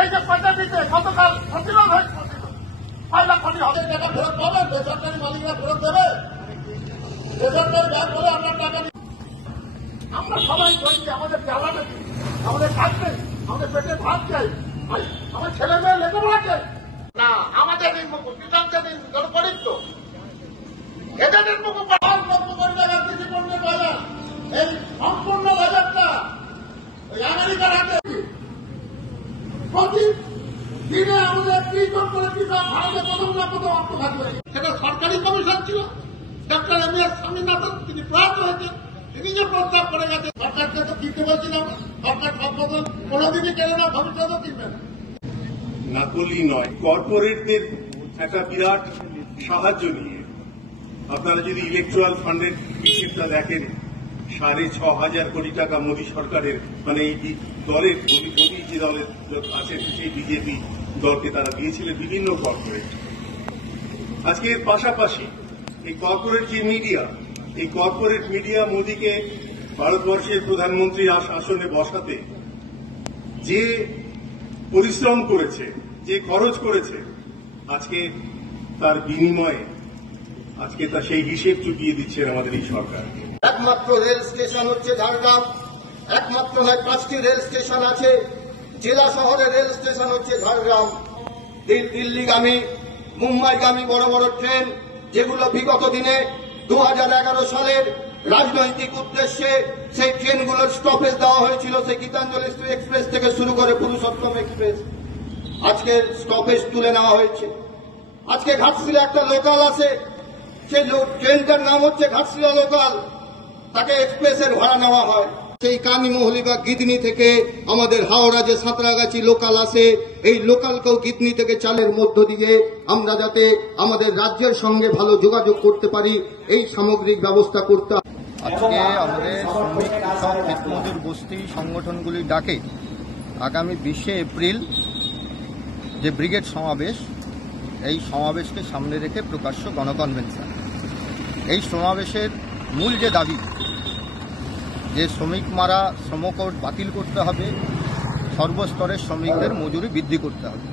এই যে পঞ্চায়েতে গতকাল প্রতিরোধ হয়েছে 5 লাখ কোটি হবে টাকা ফেরত পাবে, বেসরকারি মালিকরা ফেরত দেবে, বেসরকারি ব্যাংক বলে আমরা টাকা দিই। আমরা সবাই বলছি আমাদের জ্বালাবে, আমাদের কাজ নেই, আমাদের পেটে ভাত চাই, আমার ছেলে মেয়ে লেখাপড়া চাই না, আমাদের এই কৃষকদের গরিব তো এদের বাজার, এই সম্পূর্ণ বাজারটা ওই আমেরিকার হাতে। প্রতিদিনে আমাদের কি করে কৃষক ভারতে প্রথম না প্রথম অর্থ থাকবে, সেটা সরকারি কমিশন ছিল। Doctor M S. স্বামীনাথন তিনি প্রয়াত হয়েছে, তিনি যে প্রস্তাব করে গেছে, সরকারকে তো কিনতে বলছিলাম, সরকার সব বছর কোনোদিনই কেনে না, ভবিষ্যতেও কিনবে না। নাকলি নয়, কর্পোরেটদের একটা বিরাট সাহায্য নিয়ে আপনারা যদি ইলেকট্রাল ফান্ডের হিসেবটা দেখেন, 6,500 কোটি টাকা মোদী সরকারের, মানে এই দলের মোদী যে দলের আছে সেই বিজেপি দলকে তারা দিয়েছিলেন বিভিন্ন কর্পোরেট। আজকে এর পাশাপাশি এই কর্পোরেট যে মিডিয়া, এই কর্পোরেট মিডিয়া মোদীকে ভারতবর্ষের প্রধানমন্ত্রীর আসনে বসাতে যে পরিশ্রম করেছে, যে খরচ করেছে, আজকে তার বিনিময়ে আজকে তা সেই হিসেব চুকিয়ে দিচ্ছেন আমাদের এই সরকার। একমাত্র রেল স্টেশন হচ্ছে ঝাড়গ্রাম, একমাত্র নয় 5টি রেল স্টেশন আছে, জেলা শহরের রেল স্টেশন হচ্ছে ঝাড়গ্রাম। দিল্লিগামী, মুম্বাইগামী বড় বড় ট্রেন, যেগুলো বিগত দিনে 2011 সালের রাজনৈতিক উদ্দেশ্যে সেই ট্রেনগুলোর স্টপেজ দেওয়া হয়েছিল, সেই গীতাঞ্জলি এক্সপ্রেস থেকে শুরু করে পুরুষোত্তম এক্সপ্রেস, আজকে স্টপেজ তুলে নেওয়া হয়েছে। আজকে ঘাটশিলা একটা লোকাল আছে, সেই ট্রেনটার নাম হচ্ছে ঘাটশিলা লোকাল, তাকে এক্সপ্রেসের ভাড়া নেওয়া হয়। সেই কানিমহলি বা গিদনি থেকে আমাদের হাওড়া যে সাঁতরাগাছি লোকাল আছে, এই লোকালকেও গিদনি থেকে চালের মধ্য দিয়ে আমরা যাতে আমাদের রাজ্যের সঙ্গে ভালো যোগাযোগ করতে পারি, এই সামগ্রিক ব্যবস্থা করতে হবে। আজকে আমাদের শ্রমিক কৃষক ক্ষেতমজুর গোষ্ঠী সংগঠনগুলির ডাকে আগামী 20শে এপ্রিল যে ব্রিগেড সমাবেশ, এই সমাবেশকে সামনে রেখে প্রকাশ্য গণকনভেনশন। এই সমাবেশের মূল যে দাবি, যে শ্রমিক মারা শ্রমকোড বাতিল করতে হবে, সর্বস্তরের শ্রমিকদের মজুরি বৃদ্ধি করতে হবে,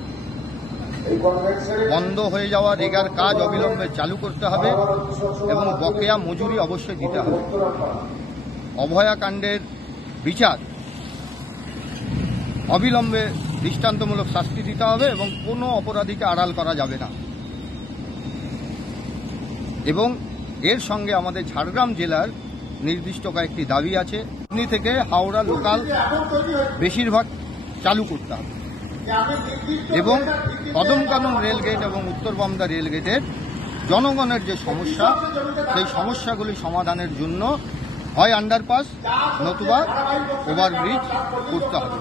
বন্ধ হয়ে যাওয়া রেগার কাজ অবিলম্বে চালু করতে হবে এবং বকেয়া মজুরি অবশ্যই দিতে হবে। অভয়াকাণ্ডের বিচার অবিলম্বে দৃষ্টান্তমূলক শাস্তি দিতে হবে এবং কোনো অপরাধীকে আড়াল করা যাবে না। এবং এর সঙ্গে আমাদের ঝাড়গ্রাম জেলার নির্দিষ্ট কয়েকটি দাবি আছে। গিদনি থেকে হাওড়া লোকাল বেশিরভাগ চালু করতে হবে এবং কদমকানন রেলগেট এবং উত্তর বামদা রেলগেটের জনগণের যে সমস্যা, সেই সমস্যাগুলি সমাধানের জন্য হয় আন্ডারপাস নতুবা ওভারব্রিজ করতে হবে।